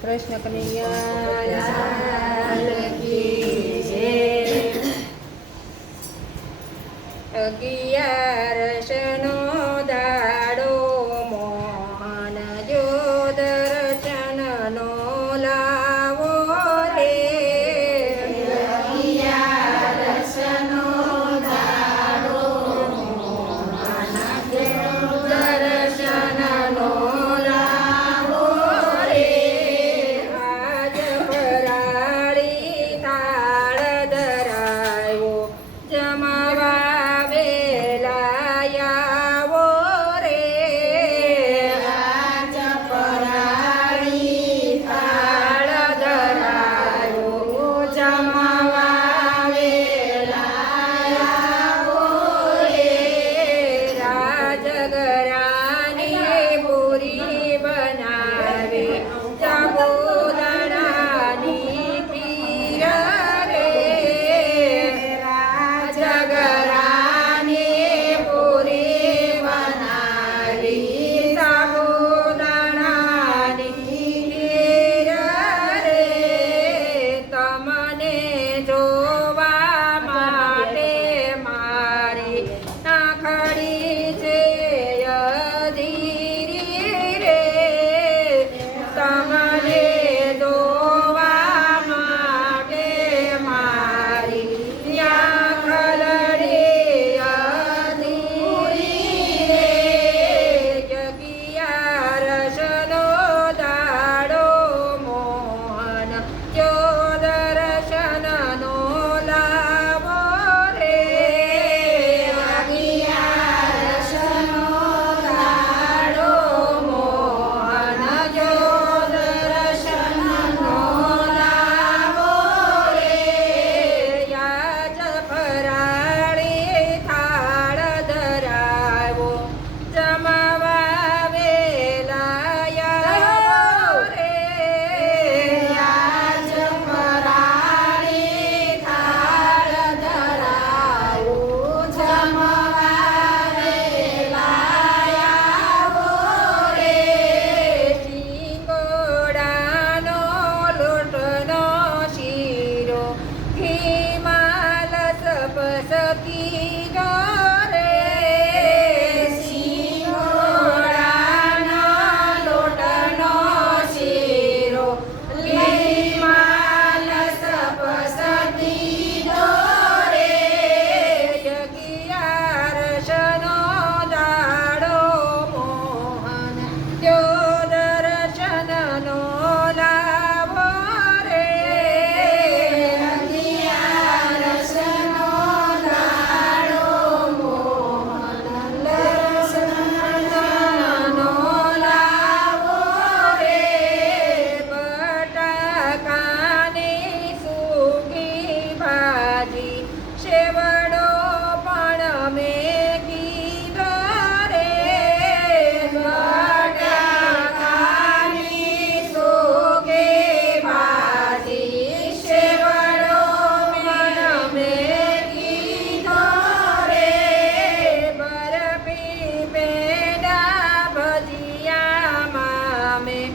કૃષ્ણ કનૈયા લાલ કી જય. અગિયારસનો દાડો મોહન જો દર્શનનો લાવો રે. અગિયારસનો દાડો મોહન જો દર્શનનો લાવો રે. આજ ફરાળી થાળ ધરાયો જમવા વેલા આવો રે. આજ ફરાળી થાળ ધરાયો જમવા વેલા આવો રે. રાજગરાની પૂરી બનાવે સાબુદાણાની ખીર રે. રાજગરાની પૂરી બનાવી સાબુદાણાની ખીર રે. તમને જોવા માટે મારી નાખડી છે અધીરી રે. તમને જોવા માટે મારી નાખડી અધીરી રે. અગિયારસનો દાડો મોહન જો દર્શનનો લાવો રે. અગિયારસનો દાડો મોહન જો દર્શનનો લાવો રે. યાજ ફરાળી થાળ ધરાવો જમવા વેલા આવો રે. આજ ફરાળી થાળ ધરાવો જમવા વેલા આવો રે. શિંગોડાનો લોટનો શીરો હિમાલ સપસકીનો રે. શિંગોડાનો લોટનો શીરો લીમાલ સપસતીનો રે. અગિયારસનો દાડો મોહન જો દર્શનનો લાવો રે. અગિયારસનો દાડો મોહન દર્શનનો લાવો રે. બટાકાની સૂકી ભાજી શેવડો પણ મેં કીધો રે. બટાકાની સૂકી ભાજી શેવડો પણ મેં કીધો રે. બરફી પેડા ભજીયામાં મેં